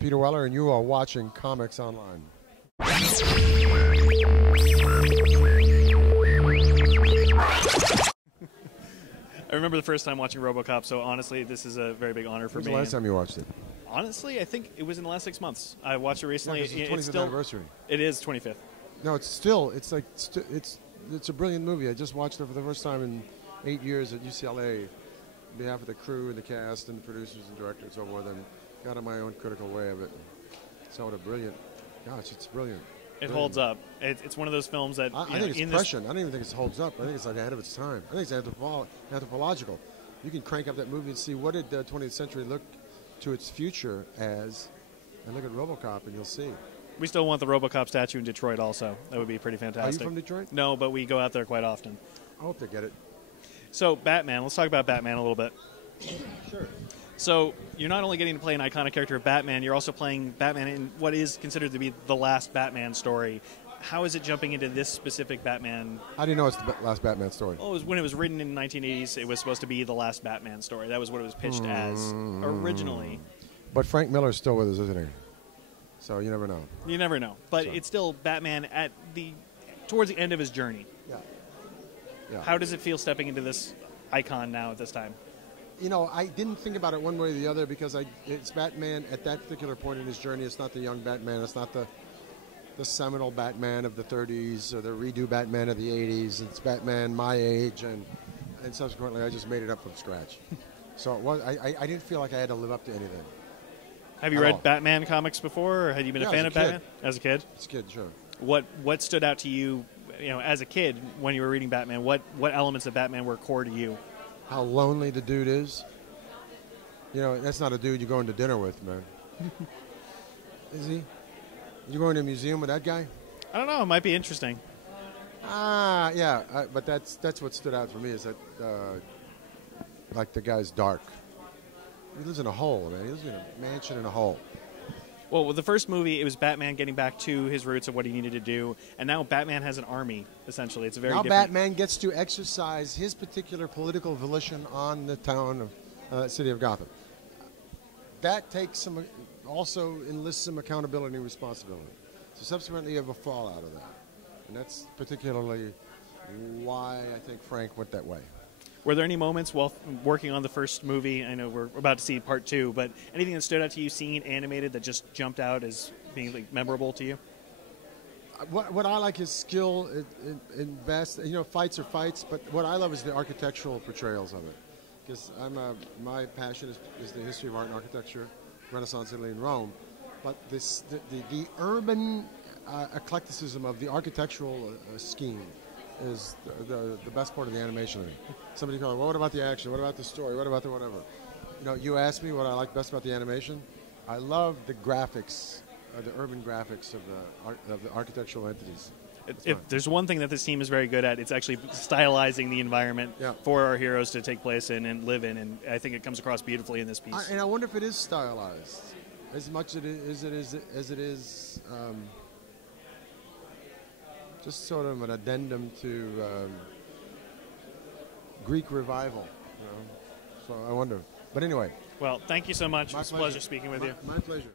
Peter Weller, and you are watching Comics Online. I remember the first time watching Robocop, so honestly, this is a very big honor for me. When was the last time you watched it? Honestly, I think it was in the last 6 months. I watched it recently. Yeah, it's the 25th anniversary. It is 25th. No, it's a brilliant movie. I just watched it for the first time in 8 years at UCLA on behalf of the crew and the cast and the producers and directors and so forth, and got in my own critical way of it. So what a brilliant, gosh, it's brilliant. It holds up. It's one of those films that I think it's prescient. I don't even think it holds up. I think it's like ahead of its time. I think it's anthropological. You can crank up that movie and see what did the 20th century look to its future as, and look at RoboCop and you'll see. We still want the RoboCop statue in Detroit also. That would be pretty fantastic. Are you from Detroit? No, but we go out there quite often. I hope they get it. So, Batman. Let's talk about Batman a little bit. Sure. So, you're not only getting to play an iconic character of Batman, you're also playing Batman in what is considered to be the last Batman story. How is it jumping into this specific Batman? How do you know it's the last Batman story? Well, when it was written in the 1980s, it was supposed to be the last Batman story. That was what it was pitched as originally. But Frank Miller's still with us, isn't he? So you never know. You never know. But it's still Batman towards the end of his journey. Yeah. How does it feel stepping into this icon now at this time? You know, I didn't think about it one way or the other because it's Batman at that particular point in his journey. It's not the young Batman. It's not the seminal Batman of the 30s or the redo Batman of the 80s. It's Batman my age, and subsequently I just made it up from scratch. So I didn't feel like I had to live up to anything. Have you read Batman comics before, or had you been a fan of Batman as a kid? As a kid, sure. What stood out to you, as a kid when you were reading Batman? What elements of Batman were core to you? How lonely the dude is. That's not a dude you're going to dinner with, man. Is he? You going to a museum with that guy? I don't know. It might be interesting. Yeah. But that's what stood out for me is that, like, the guy's dark. He lives in a hole, man. He lives in a mansion in a hole. Well, with the first movie, it was Batman getting back to his roots of what he needed to do, and now Batman has an army, essentially. It's very different. Batman gets to exercise his particular political volition on the town of city of Gotham. That takes also enlists some accountability and responsibility. So subsequently, you have a fallout of that, and that's particularly why I think Frank went that way. Were there any moments while working on the first movie, I know we're about to see part 2, but anything that stood out to you seeing animated that just jumped out as being memorable to you? What I like is skill in best. Fights are fights, but what I love is the architectural portrayals of it. Because my passion is the history of art and architecture, Renaissance Italy and Rome. But the urban eclecticism of the architectural scheme is the best part of the animation of it. Somebody called, well, what about the action? What about the story? What about the whatever? You asked me what I like best about the animation. I love the graphics, the urban graphics of the architectural entities. If there's one thing that this team is very good at, it's actually stylizing the environment for our heroes to take place in and live in, and I think it comes across beautifully in this piece. And I wonder if it is stylized as much as it is just sort of an addendum to Greek revival. So I wonder. But anyway. Well, thank you so much. It's a pleasure speaking with you. My pleasure.